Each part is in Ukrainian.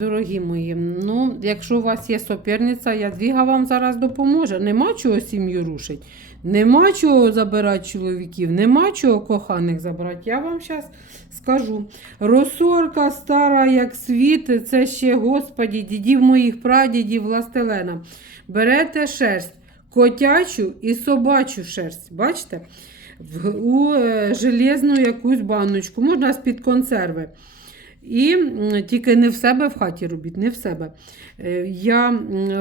Дорогі мої, ну, якщо у вас є соперниця, ядвіга вам зараз допоможе. Нема чого сім'ю рушить, нема чого забирати чоловіків, нема чого коханих забирати. Я вам зараз скажу. Росорка стара, як світ, це ще, господі, дідів моїх прадідів властелена. Берете шерсть, котячу і собачу шерсть. Бачите? У е, железну якусь баночку, можна з-під консерви. І тільки не в себе в хаті робіть, не в себе. Е, Я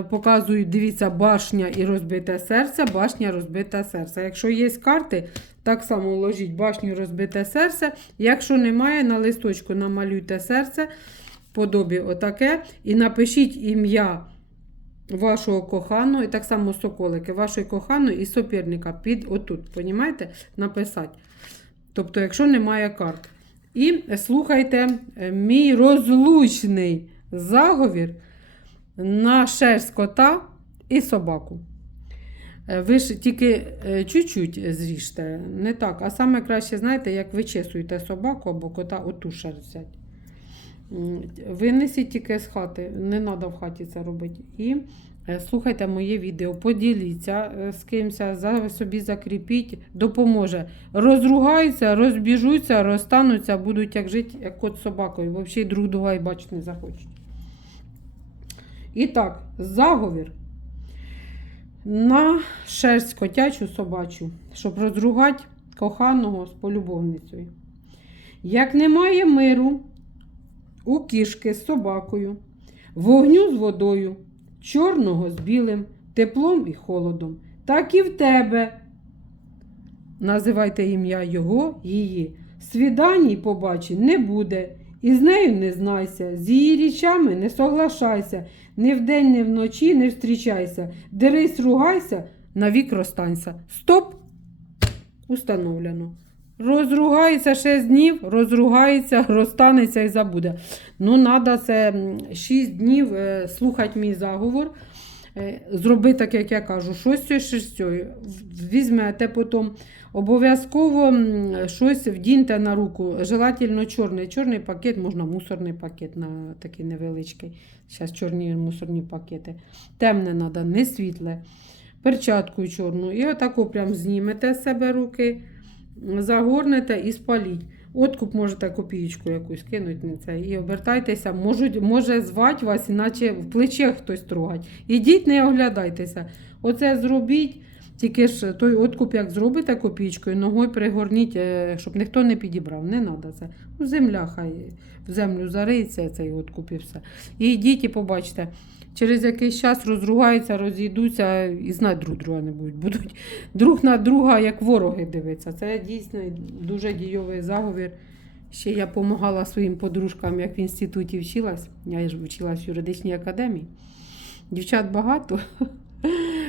показую, дивіться, башня і розбите серце, башня розбите серце. Якщо є карти, так само ложіть башню розбите серце. Якщо немає, на листочку намалюйте серце, подобі отаке, і напишіть ім'я вашого коханого, і так само соколики, вашої коханої і соперника під отут, понімаєте, написати. Тобто, якщо немає карт. І слухайте е, мій розлучний заговір на шерсть кота і собаку. Е, Ви ж тільки е, чуть-чуть зріжте, не так. А саме краще, знаєте, як вичесуєте собаку або кота, оту шерсть. Винесіть тільки з хати, не треба в хаті це робити. І слухайте моє відео, поділіться е, з кимось, за собі закріпіть, допоможе. Розругаються, розбіжуться, розстануться, будуть як жити, як кот з собакою. Взагалі друг друга і бачити не захочуть. І так, заговір на шерсть котячу собачу, щоб розругати коханого з полюбовницею. Як немає миру у кішки з собакою, вогню з водою, чорного з білим, теплом і холодом, так і в тебе. Називайте ім'я його, її. Свіданій побачень не буде, і з нею не знайся, з її річами не соглашайся, ні вдень, ні вночі не встрічайся, дерись, ругайся, навік розстанься. Стоп! Установлено. Розругається 6 днів, розругається, розстанеться і забуде. Ну, треба це 6 днів е, слухати мій заговор. Е, Зроби так, як я кажу, щось шерстю. Візьмете потім. Обов'язково щось вдіньте на руку. Желательно чорний. Чорний пакет, можна мусорний пакет на такий невеличкий. Зараз чорні мусорні пакети. Темне треба, не світле. Перчатку чорну. І отаку прям знімете з себе руки, загорнете і спаліть. Откуп можете копієчку якусь кинути на це і обертайтеся. Можуть, може звати вас, іначе в плече хтось трогать. Ідіть, не оглядайтеся. Оце зробіть. Тільки ж той откуп, як зробите копійкою, ногою пригорніть, е, щоб ніхто не підібрав. Не треба це. Ну, земля хай в землю зариється цей откуп і все. І йдіть і побачите. Через якийсь час розругаються, розійдуться і знати друг друга не будуть. Будуть друг на друга, як вороги дивитися. Це дійсно дуже дійовий заговір. Ще я допомагала своїм подружкам, як в інституті вчилась. Я ж вчилась в юридичній академії. Дівчат багато.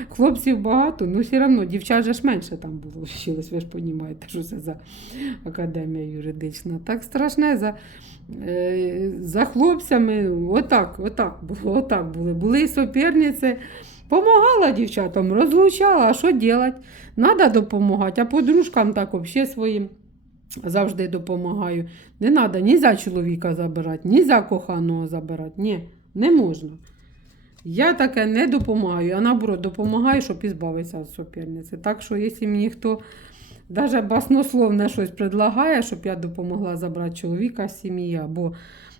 Хлопців багато, ну все одно дівчат же ж менше там було вчилось, ви ж розумієте, що це за академія юридична. Так страшне за, е, за хлопцями. Отак, отак було, отак були. Були суперниці. Помагала дівчатам, розлучала, а що робити? Треба допомагати, а подружкам так взагалі своїм завжди допомагаю. Не треба ні за чоловіка забирати, ні за коханого забирати. Ні, не можна. Я таке не допомагаю, а наоборот допомагаю, щоб ізбавитися від суперниці. Так що, якщо мені хто навіть баснословне щось предлагає, щоб я допомогла забрати чоловіка з сім'ї або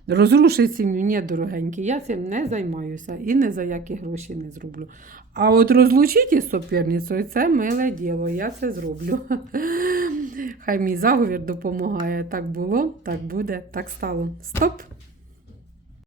розрушити сім'ю, ні, дорогенькі, я цим не займаюся і ні за які гроші не зроблю. А от розлучити із суперницею це миле діло, я це зроблю. Хай мій заговір допомагає. Так було, так буде, так стало. Стоп!